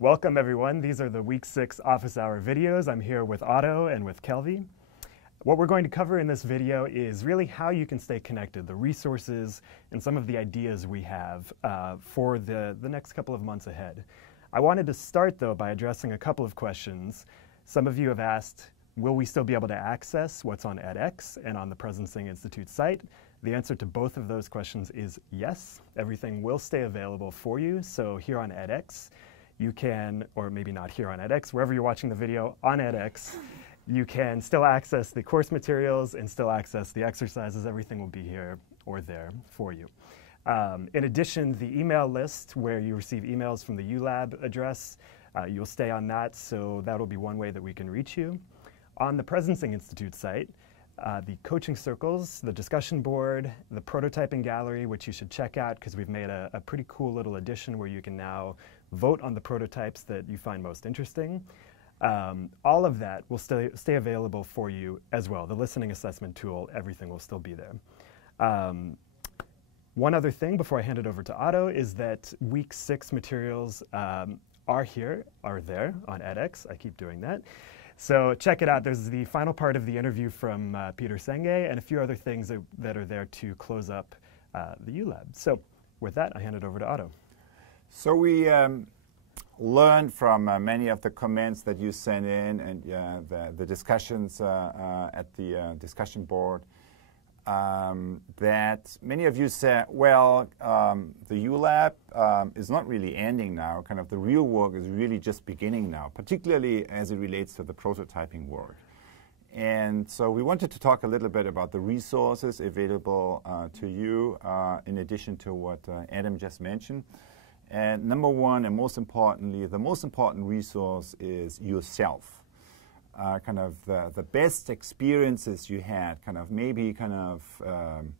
Welcome everyone. These are the week 6 office hour videos. I'm here with Otto and with Kelvy. What we're going to cover in this video is really how you can stay connected, the resources and some of the ideas we have for the next couple of months ahead. I wanted to start though by addressing a couple of questions. Some of you have asked, will we still be able to access what's on edX and on the Presencing Institute site? The answer to both of those questions is yes. Everything will stay available for you. So here on edX, you can, or maybe not here on edX, wherever you're watching the video on edX, you can still access the course materials and still access the exercises. Everything will be here or there for you. In addition, the email list where you receive emails from the ULab address, you'll stay on that, so that'll be one way that we can reach you. On the Presencing Institute site, the coaching circles, the discussion board, the prototyping gallery, which you should check out because we've made a pretty cool little addition where you can now vote on the prototypes that you find most interesting. All of that will stay available for you as well. The listening assessment tool, everything will still be there. One other thing before I hand it over to Otto is that week 6 materials are there on edX. I keep doing that. So check it out. There's the final part of the interview from Peter Senge and a few other things that are there to close up the ULab. So with that, I hand it over to Otto. So we learned from many of the comments that you sent in and the discussions at the discussion board that many of you said, well, the ULab is not really ending now. Kind of the real work is really just beginning now, particularly as it relates to the prototyping work. And so we wanted to talk a little bit about the resources available to you in addition to what Adam just mentioned. And number one, and most importantly, the most important resource is yourself. Kind of the best experiences you had, maybe an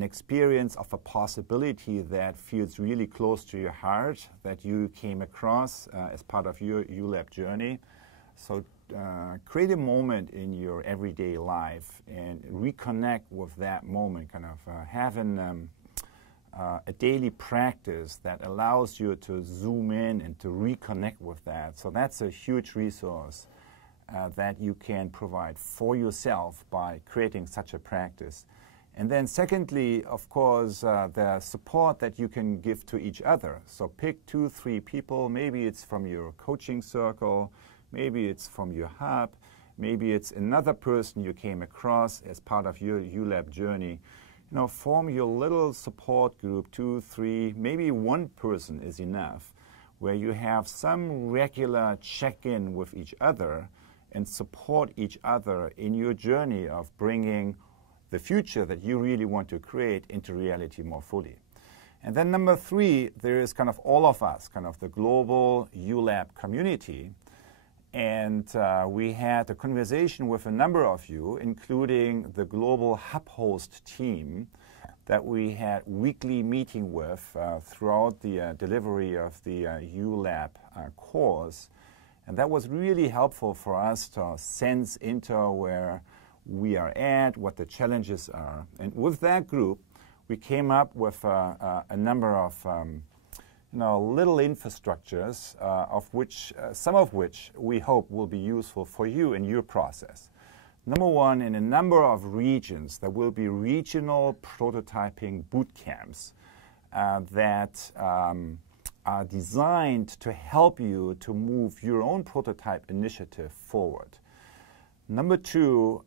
experience of a possibility that feels really close to your heart that you came across as part of your ULab journey. So create a moment in your everyday life and reconnect with that moment, having a daily practice that allows you to zoom in and to reconnect with that. So that's a huge resource that you can provide for yourself by creating such a practice. And then secondly, of course, the support that you can give to each other. So pick 2, 3 people. Maybe it's from your coaching circle. Maybe it's from your hub. Maybe it's another person you came across as part of your ULab journey. Form your little support group, 2, 3, maybe 1 person is enough, where you have some regular check-in with each other and support each other in your journey of bringing the future that you really want to create into reality more fully. And then number 3, there is kind of all of us, kind of the global ULab community. And we had a conversation with a number of you, including the global hub host team that we had weekly meeting with throughout the delivery of the ULab course. And that was really helpful for us to sense into where we are at, what the challenges are. And with that group, we came up with a number of little infrastructures, some of which we hope will be useful for you in your process. Number one, in a number of regions, there will be regional prototyping boot camps that are designed to help you to move your own prototype initiative forward. Number 2,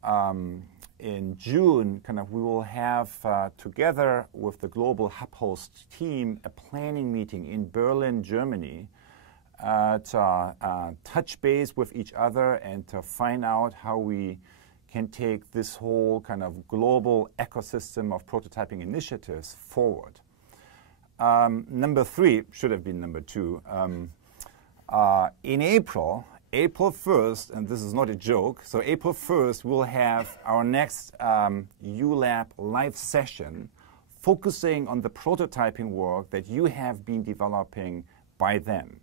in June, we will have, together with the Global Hub Host team, a planning meeting in Berlin, Germany, to touch base with each other and to find out how we can take this whole kind of global ecosystem of prototyping initiatives forward. Number 3, should have been number 2, in April 1st, and this is not a joke, so April 1st we'll have our next ULab live session focusing on the prototyping work that you have been developing by then.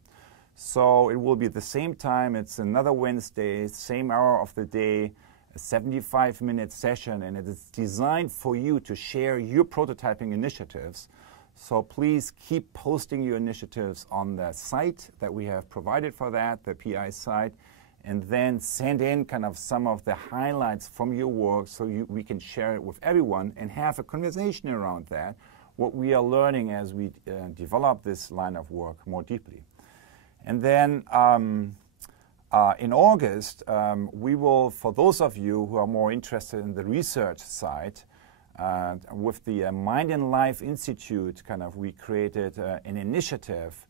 So it will be the same time, it's another Wednesday, same hour of the day, a 75-minute session, and it is designed for you to share your prototyping initiatives So please keep posting your initiatives on the site that we have provided for that, the PI site, and then send in kind of some of the highlights from your work so we can share it with everyone and have a conversation around that, what we are learning as we develop this line of work more deeply. And then in August, we will, for those of you who are more interested in the research side, with the Mind and Life Institute, we created an initiative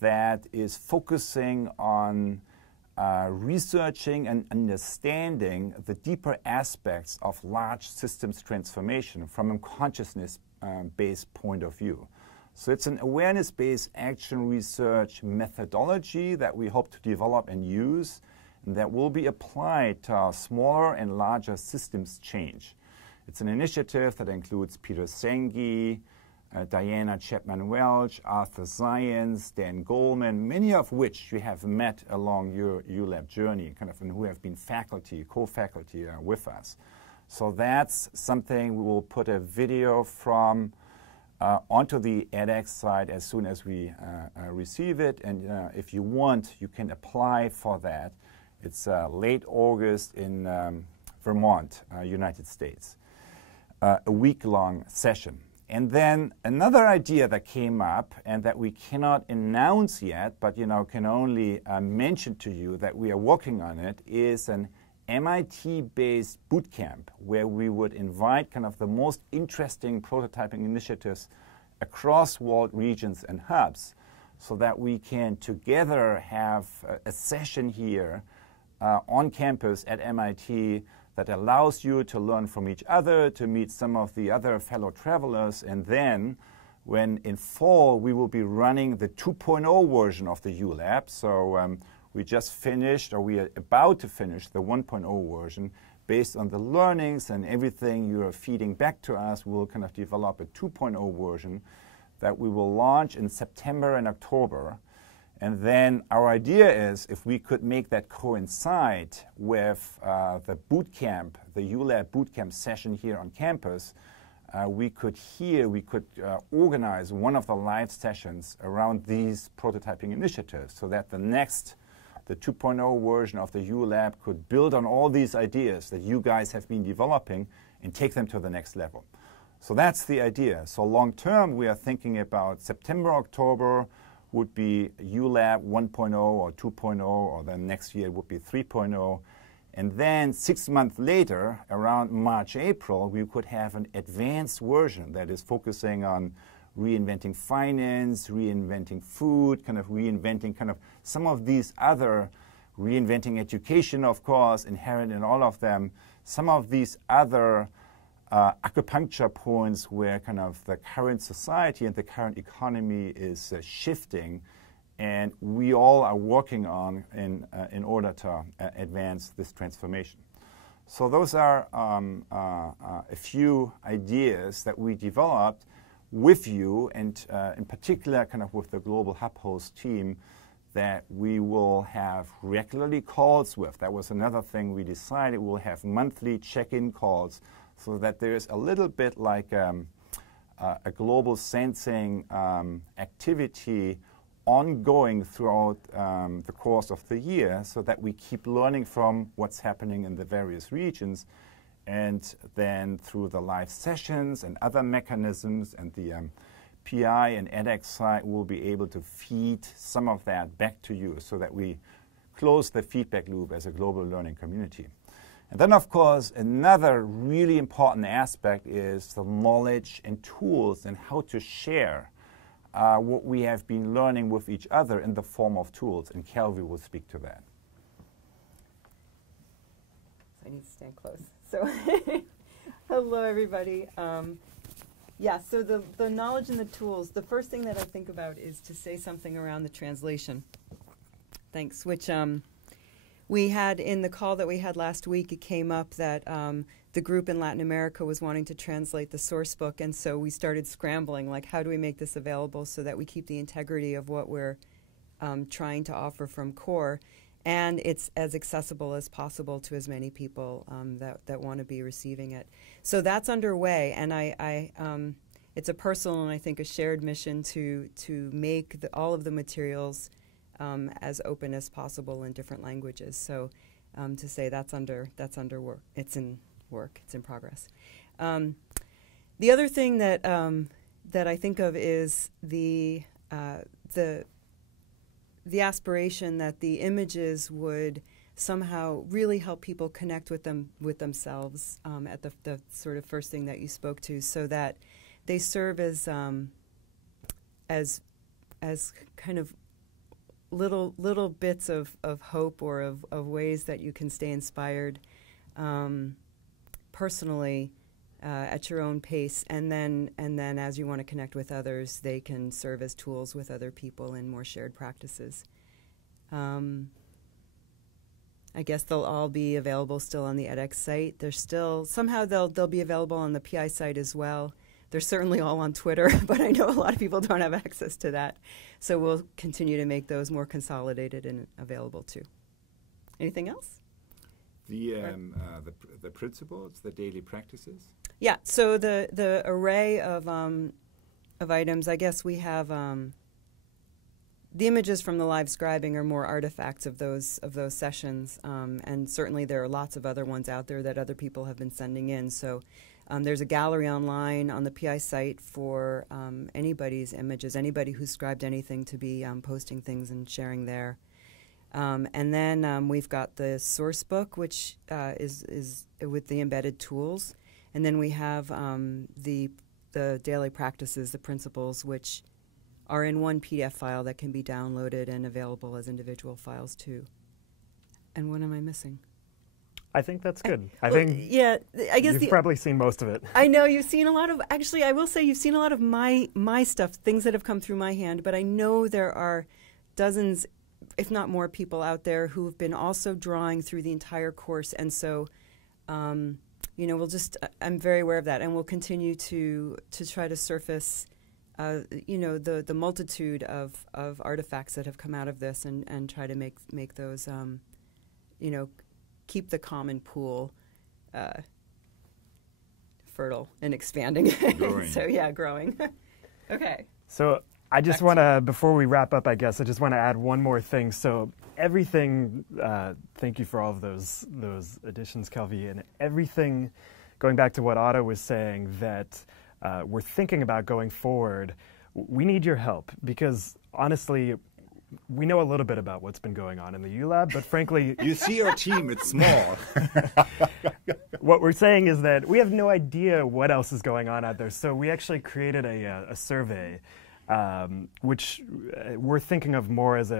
that is focusing on researching and understanding the deeper aspects of large systems transformation from a consciousness-based point of view. So it's an awareness-based action research methodology that we hope to develop and use, and that will be applied to smaller and larger systems change. It's an initiative that includes Peter Senge, Diana Chapman-Welch, Arthur Zients, Dan Goleman, many of which you have met along your ULab journey, and who have been faculty, co-faculty with us. So that's something we will put a video from onto the edX site as soon as we receive it. And if you want, you can apply for that. It's late August in Vermont, United States. A week-long session. And then another idea that came up and that we cannot announce yet, but can only mention to you that we are working on it, is an MIT-based bootcamp where we would invite the most interesting prototyping initiatives across world regions and hubs, so that we can together have a session here on campus at MIT that allows you to learn from each other, to meet some of the other fellow travelers, and then when in fall we will be running the 2.0 version of the ULab. So we just finished, or we are about to finish, the 1.0 version. Based on the learnings and everything you are feeding back to us, we'll develop a 2.0 version that we will launch in September and October. And then our idea is, if we could make that coincide with the bootcamp, the ULab bootcamp session here on campus, we could organize one of the live sessions around these prototyping initiatives, so that the 2.0 version of the ULab could build on all these ideas that you guys have been developing and take them to the next level. So that's the idea. So long term, we are thinking about September, October would be ULab 1.0 or 2.0, or then next year would be 3.0. And then 6 months later, around March, April, we could have an advanced version that is focusing on reinventing finance, reinventing food, reinventing some of these other, reinventing education, of course, inherent in all of them, some of these other acupuncture points where the current society and the current economy is shifting, and we all are working on in order to advance this transformation. So those are a few ideas that we developed with you, and in particular with the Global Hub Host team, that we will have regularly calls with. That was another thing we decided. We'll have monthly check-in calls, so that there's a little bit like a global sensing activity ongoing throughout the course of the year, so that we keep learning from what's happening in the various regions. And then through the live sessions and other mechanisms and the PI and edX site, we'll be able to feed some of that back to you, so that we close the feedback loop as a global learning community. And then, of course, another really important aspect is the knowledge and tools and how to share what we have been learning with each other in the form of tools. And Kelvy will speak to that. I need to stand close. So, hello, everybody. So the knowledge and the tools, the first thing that I think about is to say something around the translation. Thanks, which we had in the call that we had last week. It came up that the group in Latin America was wanting to translate the source book, and so we started scrambling, like, how do we make this available so that we keep the integrity of what we're trying to offer from core, and it's as accessible as possible to as many people that want to be receiving it. So that's underway, and I it's a personal and I think a shared mission to make all of the materials as open as possible in different languages. So to say that's under work, it's in progress. The other thing that that I think of is the aspiration that the images would somehow really help people connect with themselves at the sort of first thing that you spoke to, so that they serve as kind of little bits of hope or of ways that you can stay inspired personally at your own pace, and then as you want to connect with others, they can serve as tools with other people in more shared practices. I guess they'll all be available still on the edX site. They're still somehow they'll be available on the PI site as well. They're certainly all on Twitter, but I know a lot of people don't have access to that. So we'll continue to make those more consolidated and available too. Anything else? The principles, the daily practices? Yeah, so the array of items, I guess we have the images from the live scribing are more artifacts of those sessions, and certainly there are lots of other ones out there that other people have been sending in. So there's a gallery online on the PI site for anybody's images, anybody who's scribed anything to be posting things and sharing there. And then we've got the source book, which is with the embedded tools. And then we have the daily practices, the principles, which are in one PDF file that can be downloaded and available as individual files too. And what am I missing? I think that's good. I guess you've probably seen most of it. I know you've seen a lot of, actually I will say you've seen a lot of my stuff, things that have come through my hand, but I know there are dozens, if not more, people out there who have been also drawing through the entire course. And so, you know, I'm very aware of that, and we'll continue to try to surface you know, the multitude of artifacts that have come out of this, and try to make those, you know, keep the common pool fertile and expanding. Growing. So yeah, growing. Okay. So I just want to, before we wrap up, I guess, I just want to add one more thing. So everything, thank you for all of those additions, Kelvy, and everything, going back to what Otto was saying, that we're thinking about going forward, we need your help, because honestly, we know a little bit about what's been going on in the ULab, but frankly... You see our team, it's small. What we're saying is that we have no idea what else is going on out there, so we actually created a survey, which we're thinking of more as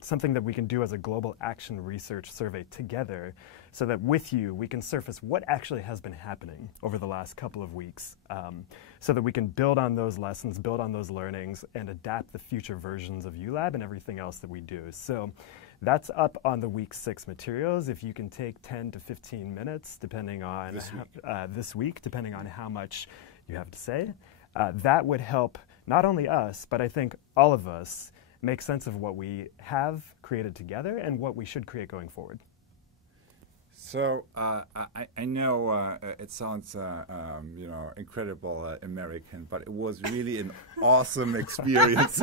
something that we can do as a global action research survey together, so that with you we can surface what actually has been happening over the last couple of weeks, so that we can build on those lessons, build on those learnings, and adapt the future versions of ULab and everything else that we do. So that's up on the week 6 materials. If you can take 10 to 15 minutes, depending on this week, depending on how much you have to say, that would help not only us, but I think all of us make sense of what we have created together and what we should create going forward. So I know it sounds you know, incredible American, but it was really an awesome experience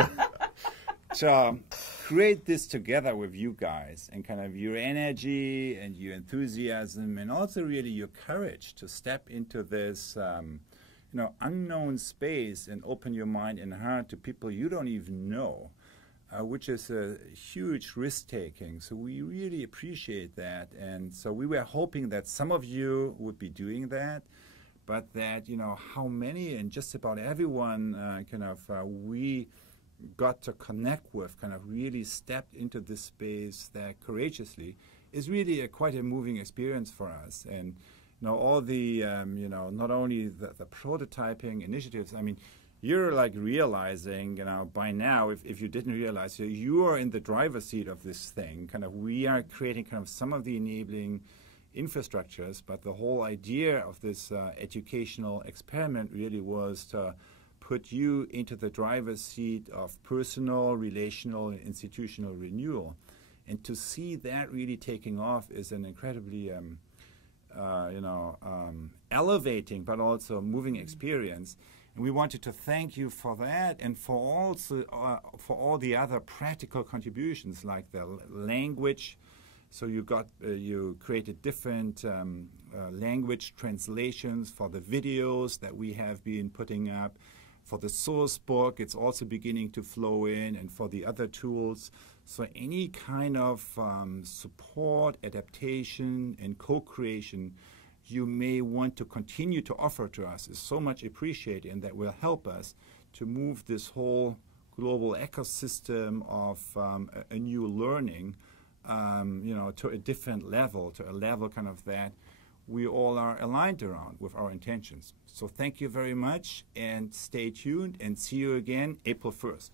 to create this together with you guys, and kind of your energy and your enthusiasm, and also really your courage to step into this you know, unknown space and open your mind and heart to people you don't even know. Which is a huge risk-taking. So we really appreciate that. And so we were hoping that some of you would be doing that, but that, you know, how many and just about everyone we got to connect with, kind of really stepped into this space that courageously, is really quite a moving experience for us. And, you know, all the, you know, not only the prototyping initiatives, I mean, you're like realizing, you know, by now, if you didn't realize, you are in the driver's seat of this thing. Kind of, we are creating kind of some of the enabling infrastructures, but the whole idea of this educational experiment really was to put you into the driver's seat of personal, relational, and institutional renewal. And to see that really taking off is an incredibly, you know, elevating but also moving experience. And we wanted to thank you for that and for also for all the other practical contributions like the language. So you created different language translations for the videos that we have been putting up. For the source book, it's also beginning to flow in, and for the other tools. So any kind of support, adaptation, and co-creation you may want to continue to offer to us is so much appreciated, and that will help us to move this whole global ecosystem of a new learning, to a different level, to a level kind of that we all are aligned around with our intentions. So thank you very much, and stay tuned, and see you again April 1st.